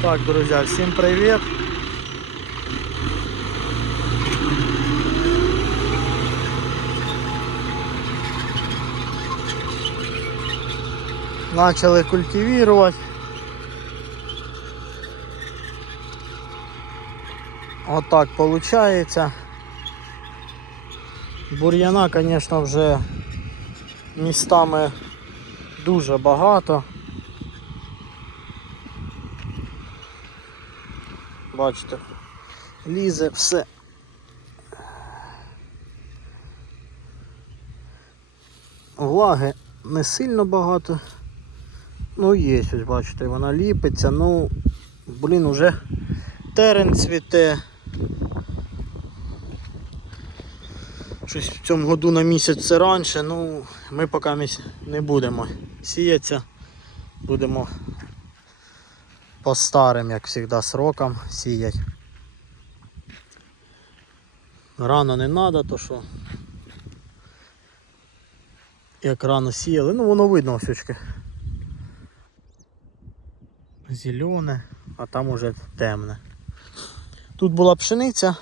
Так, друзья, всем привет! Начали культивировать. Вот так получается. Бур'яна, конечно, вже містами дуже багато. Бачите, лізе все. Влаги не сильно багато. Ну є, ось бачите, вона ліпиться, ну, блін, уже терен цвіте. Щось в цьому году на місяць це раніше, ну ми поки не будемо сіятися. Будемо по старим, як завжди, срокам сіяти. Рано не треба, то що як рано сіяли, ну воно видно осючки. Зелене, а там уже темне. Тут була пшениця.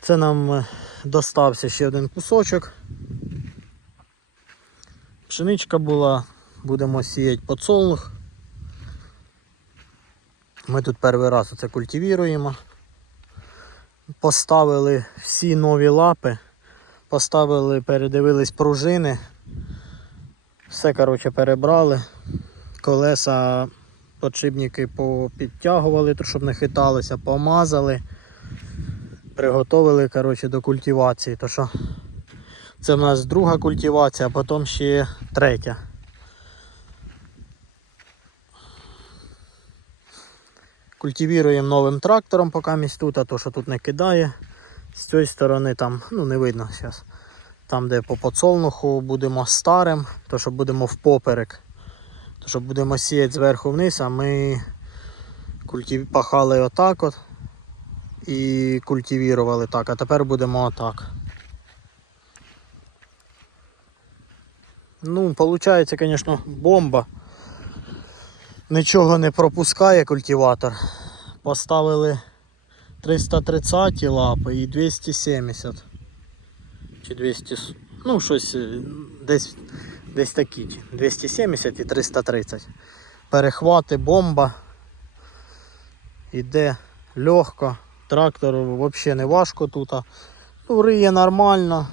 Це нам е, достався ще один кусочок. Пшеничка була, будемо сіяти подсолнух. Ми тут перший раз оце культивіруємо. Поставили всі нові лапи, поставили, передивились пружини. Все коротше, перебрали. Колеса, подшипники попідтягували, щоб не хиталося, помазали приготовили коротше, до культивації. То що це в нас друга культивація, а потім ще третя. Культивіруємо новим трактором, поки місць тут, а то що тут не кидає. З цієї сторони там, ну не видно зараз. Там, де по подсолнуху будемо старим, то що будемо впоперек. То що будемо сіяти зверху вниз, а ми культив... пахали отак от і культивірували так, а тепер будемо отак. Ну, виходить, звісно, бомба. Nічого не пропускає культиватор. Поставили 330 лапи і 270. Чи 200, ну щось е, десь, десь такі. 270 і 330. Перехвати бомба. Іде легко. Трактор взагалі не важко тут. Ну, риє нормально.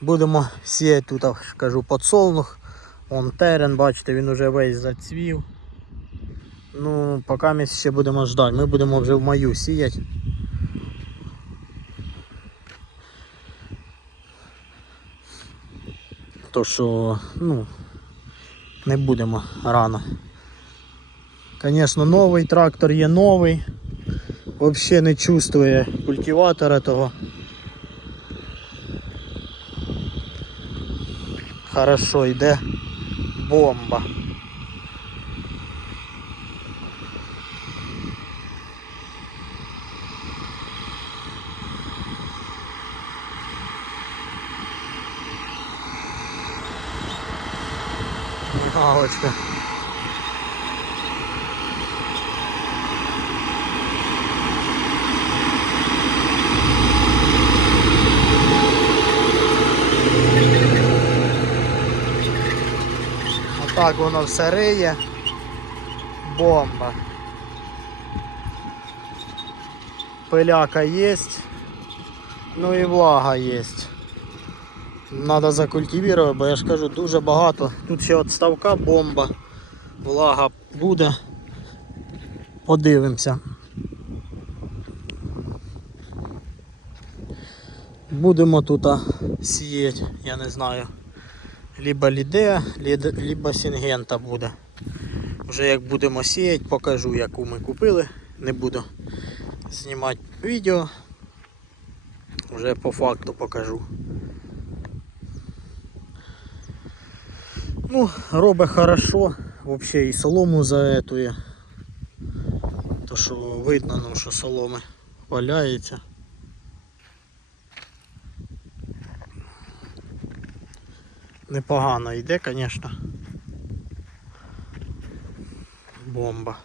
Будемо сіяти тут, кажу, подсолнух. Вон терен, бачите, він уже весь зацвів. Ну, поки ми ще будемо ждати. Ми будемо вже в маю сіяти. То що, ну, не будемо рано. Звісно, новий трактор є новий. Взагалі не чувствує культиватора того. Хорошо, йде бомба. Галочка. Отак воно все риє. Бомба. Пиляка є. Ну і влага є. Надо закультивувати, бо я ж кажу, дуже багато. Тут ще от бомба. Влага буде. Подивимося. Будемо тут а, сіяти, я не знаю. Либо лідея, либо сінгента буде. Вже як будемо сіяти, покажу, яку ми купили. Не буду знімати відео. Вже по факту покажу. Ну, робить хорошо. Взагалі і солому заетує. То що видно, ну, що соломи валяється. Непогано йде, звісно. бомба.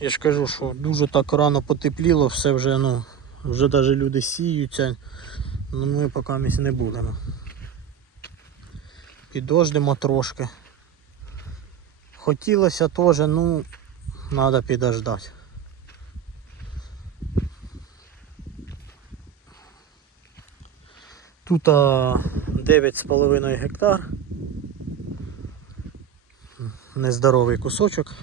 Я ж кажу, що дуже так рано потепліло, все вже, ну, вже навіть люди сіються. Ну ми поки місць не будемо. Підождемо трошки. Хотілося теж, ну, треба підождати. Тут 9,5 гектар. Нездоровий кусочок.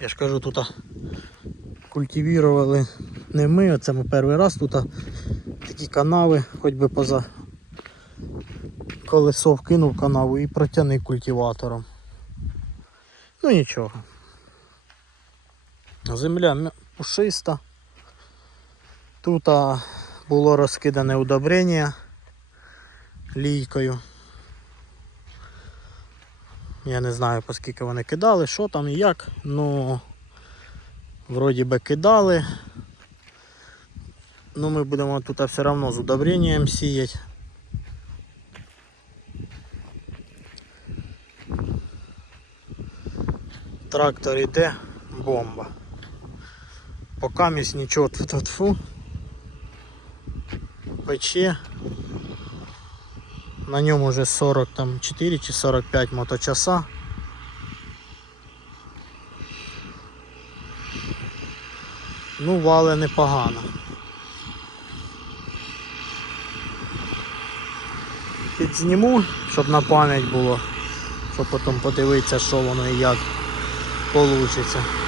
Я ж кажу, тут культивірували не ми, оце ми перший раз тут такі канави, хоч би поза колесо вкинув канаву і протяни культиватором. Ну нічого. Земля пушиста. Тут а, було розкидане удобрення лійкою. Я не знаю, по скільки вони кидали, що там і як, ну вроді би кидали. Ну ми будемо тут все одно з удобренням сіяти. Трактор іде, бомба. Поки місь нічого тфу пече. На ньому вже 44 чи 45 моточаса. Ну, вали непогано. Підзніму, щоб на пам'ять було, щоб потім подивитися, що воно і як вийде.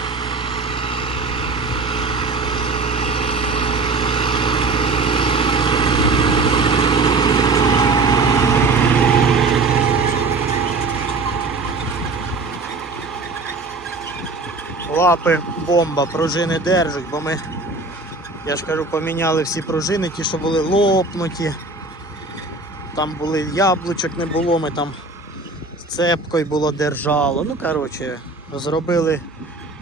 Лапи бомба, пружини держать, бо ми, я ж кажу, поміняли всі пружини, ті, що були лопнуті. Там були яблучок не було, ми там цепкою було держало. Ну, коротше, зробили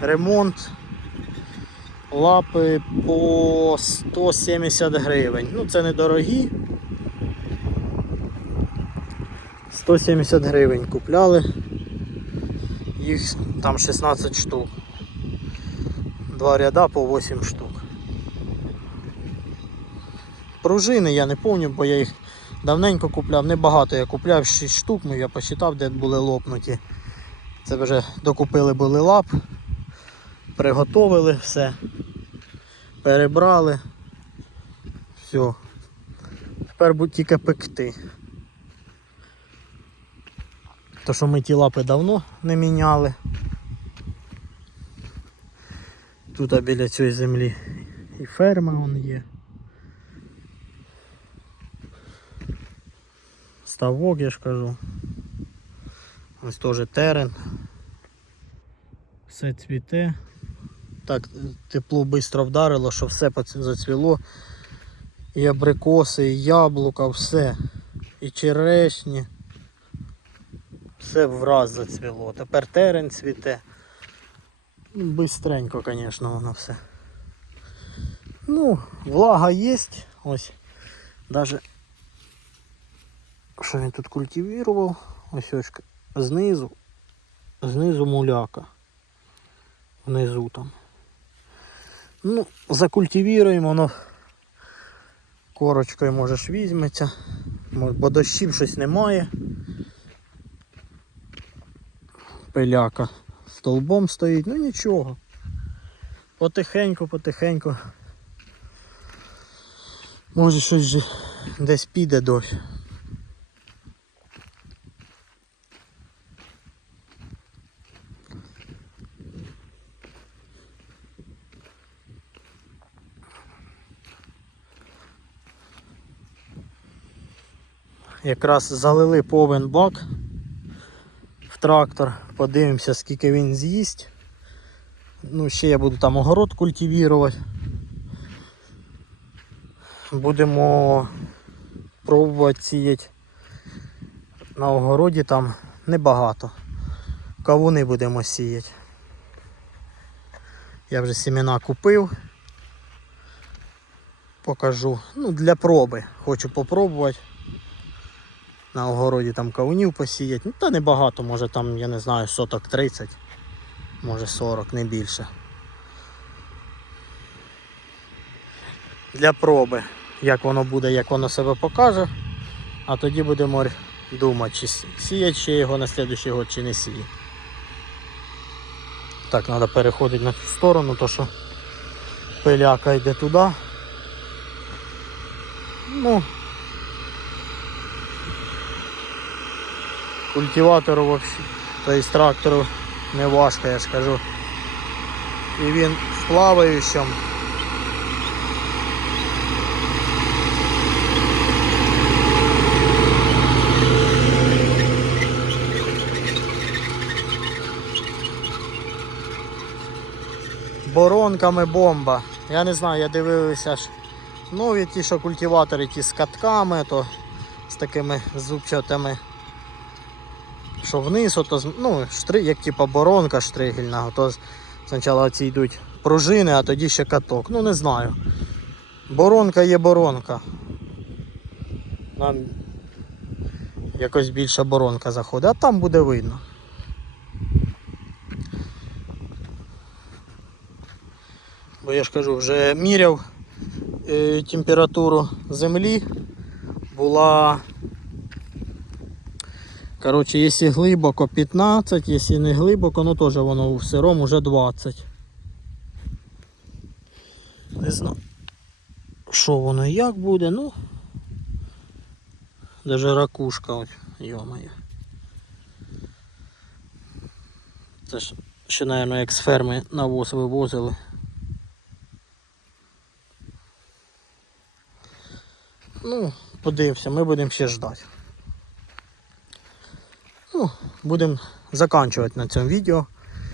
ремонт. Лапи по 170 гривень. Ну, це недорогі. 170 гривень купляли. Їх там 16 штук. Два ряда по 8 штук. Пружини я не пам'ятаю, бо я їх давненько купляв, небагато я купляв 6 штук, ну я посчитав, де були лопнуті. Це вже докупили були лап, приготовили все, перебрали. Все. Тепер будуть тільки пекти. То що ми ті лапи давно не міняли. Тут біля цієї землі і ферма вон є. Ставок, я ж кажу. Ось теж терен. Все цвіте. Так тепло швидко вдарило, що все зацвіло. І абрикоси, і яблука, все. І черешні. Все враз зацвіло. Тепер терен цвіте. Ну, Бистренько, звісно, воно все. Ну, влага є. Ось. Даже що він тут культивував. Ось ось знизу. Знизу муляка. Внизу там. Ну, закультивіруємо, воно корочкою може ж візьметься. Бо дощів щось немає. Пиляка столбом стоїть, ну нічого. Потихеньку, потихеньку. Може щось же десь піде дощ. Якраз залили повен бак трактор, подивимося скільки він з'їсть. Ну, ще я буду там огород культивувати. Будемо пробувати сіяти на огороді там небагато. Кавуни будемо сіяти. Я вже семена купив. Покажу. Ну, для проби. Хочу попробувати. На огороді там кавунів посіять. Ну, та небагато, може там, я не знаю, соток 30, може 40, не більше. Для проби, як воно буде, як воно себе покаже. А тоді будемо думати, чи сіять ще його на слідуючий год, чи не сіє. Так, треба переходити на цю сторону, то що пиляка йде туди. Ну, культиватору то есть трактору не важко, я ж кажу. І він в плаваючому. Боронками бомба. Я не знаю, я дивився ж нові ті, що культиватори ті з катками, то з такими зубчатими. Що вниз, ото, ну, штри, як типа боронка штригельна, то спочатку ці йдуть пружини, а тоді ще каток. Ну не знаю. Боронка є боронка. Нам якось більша боронка заходить, а там буде видно. Бо я ж кажу, вже міряв е, температуру землі була. Коротше, якщо глибоко 15, якщо не глибоко, ну теж воно в сирому вже 20. Не знаю, що воно і як буде, ну. Даже ракушка, ось, йомає. Це ж ще, мабуть, як з ферми навоз вивозили. Ну, подивимося, ми будемо ще ждати. Ну, будемо закінчувати на цьому відео.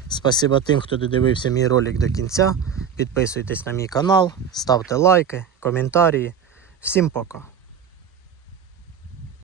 Спасибо тим, хто додивився мій ролик до кінця. Підписуйтесь на мій канал, ставте лайки, коментарі. Всім пока.